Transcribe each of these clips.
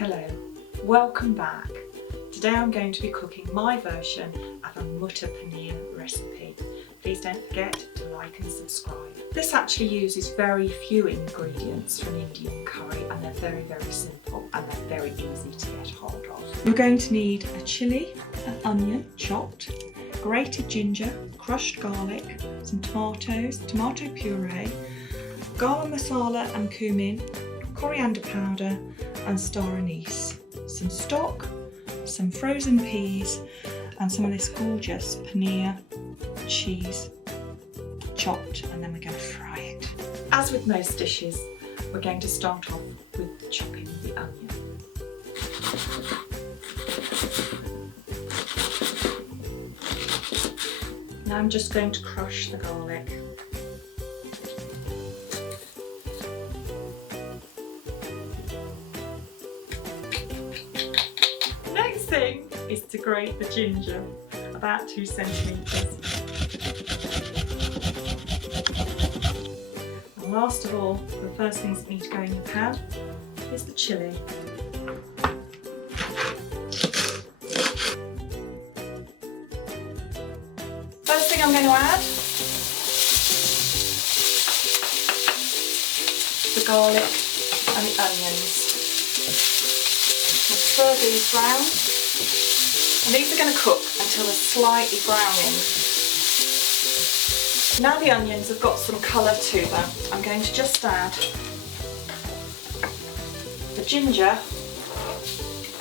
Hello, welcome back. Today I'm going to be cooking my version of a Matar Paneer recipe. Please don't forget to like and subscribe. This actually uses very few ingredients for an Indian curry, and they're very simple and they're very easy to get hold of. You're going to need a chilli, an onion chopped, grated ginger, crushed garlic, some tomatoes, tomato puree, Garam Masala and cumin, coriander powder and Star Anise, some stock, some frozen peas and some of this gorgeous paneer cheese chopped, and then we're going to fry it. As with most dishes, we're going to start off with chopping the onion. Now I'm just going to crush the garlic. Next thing is to grate the ginger, about 2 centimetres. And last of all, the first things that need to go in your pan is the chilli. First thing I'm going to add, the garlic and the onions. We'll stir these round, and these are going to cook until they're slightly browning. Now the onions have got some colour to them, I'm going to just add the ginger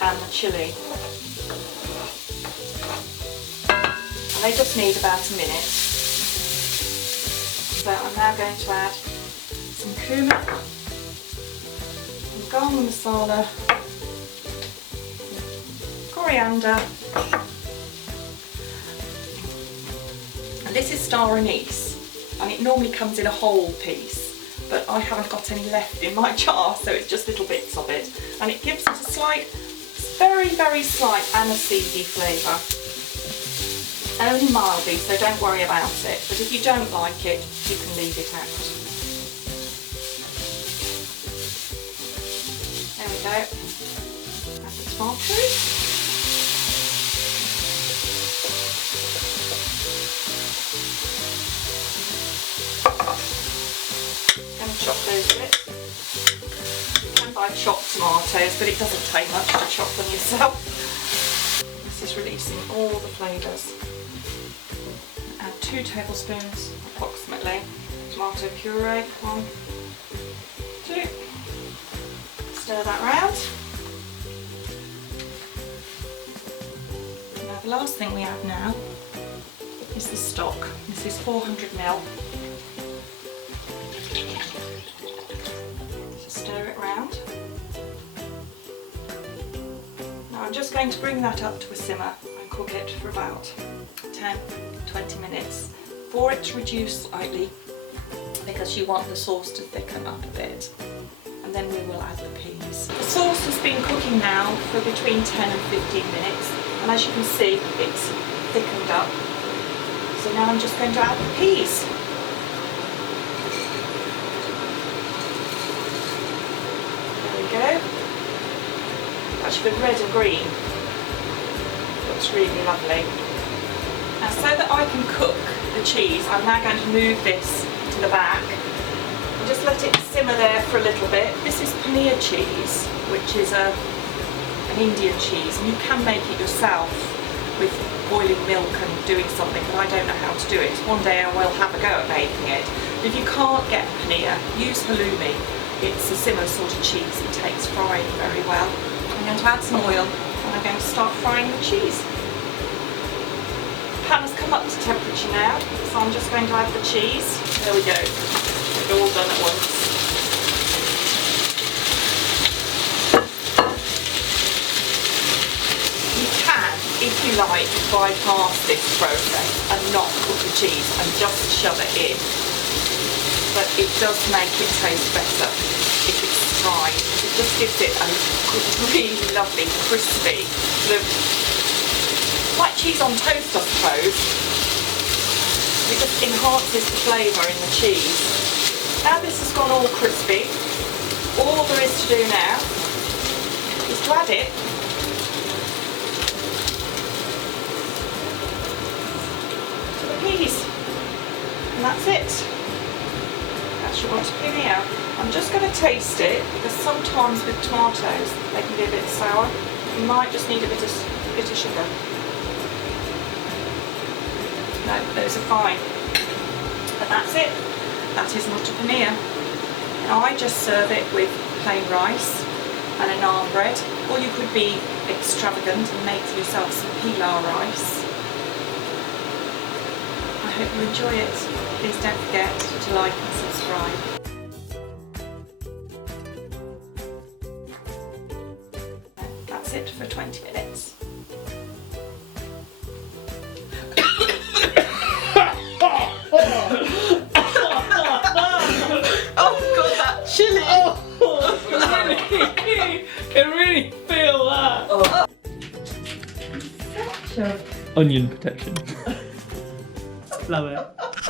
and the chilli. And they just need about a minute. So I'm now going to add some cumin, some garam masala, coriander, and this is Star Anise, and it normally comes in a whole piece, but I haven't got any left in my jar, so it's just little bits of it, and it gives it a slight, very slight aniseedy flavour. Only mildly, so don't worry about it, but if you don't like it, you can leave it out. There we go. Add the tomatoes. And chop those bits. You can buy chopped tomatoes, but it doesn't take much to chop them yourself. This is releasing all the flavours. Add 2 tablespoons approximately tomato puree. 1, 2. Stir that round. Now the last thing we add now is the stock. This is 400ml. Just stir it round. Now I'm just going to bring that up to a simmer and cook it for about 10-20 minutes for it to reduce slightly, because you want the sauce to thicken up a bit, and then we will add the peas. The sauce has been cooking now for between 10 and 15 minutes, and as you can see it's thickened up. So now I'm just going to add the peas. There we go. Actually the red and green looks really lovely. Now, so that I can cook the cheese, I'm now going to move this to the back and just let it simmer there for a little bit. This is paneer cheese, which is an Indian cheese, and you can make it yourself with boiling milk and doing something, but I don't know how to do it. One day I will have a go at making it. But if you can't get paneer, use halloumi. It's a similar sort of cheese. It takes frying very well. I'm going to add some oil and I'm going to start frying the cheese. The pan has come up to temperature now, so I'm just going to add the cheese. There we go. It's all done at once. If you like, bypass this process and not cook the cheese and just shove it in, but it does make it taste better if it's fried. It just gives it a really lovely crispy sort of, like cheese on toast I suppose. It just enhances the flavour in the cheese. Now this has gone all crispy, all there is to do now is is to add it to the peas. And that's it. That's your butter paneer. I'm just going to taste it because sometimes with tomatoes they can be a bit sour. You might just need a bit of sugar. No, those are fine. But that's it. That is Matar Paneer. Now I just serve it with plain rice and a naan bread, or you could be extravagant and make for yourself some pilau rice. I hope you enjoy it. Please don't forget to like and subscribe. That's it for 20 minutes. Oh god, that chilli! Can really feel that. Oh. Onion protection. Love it.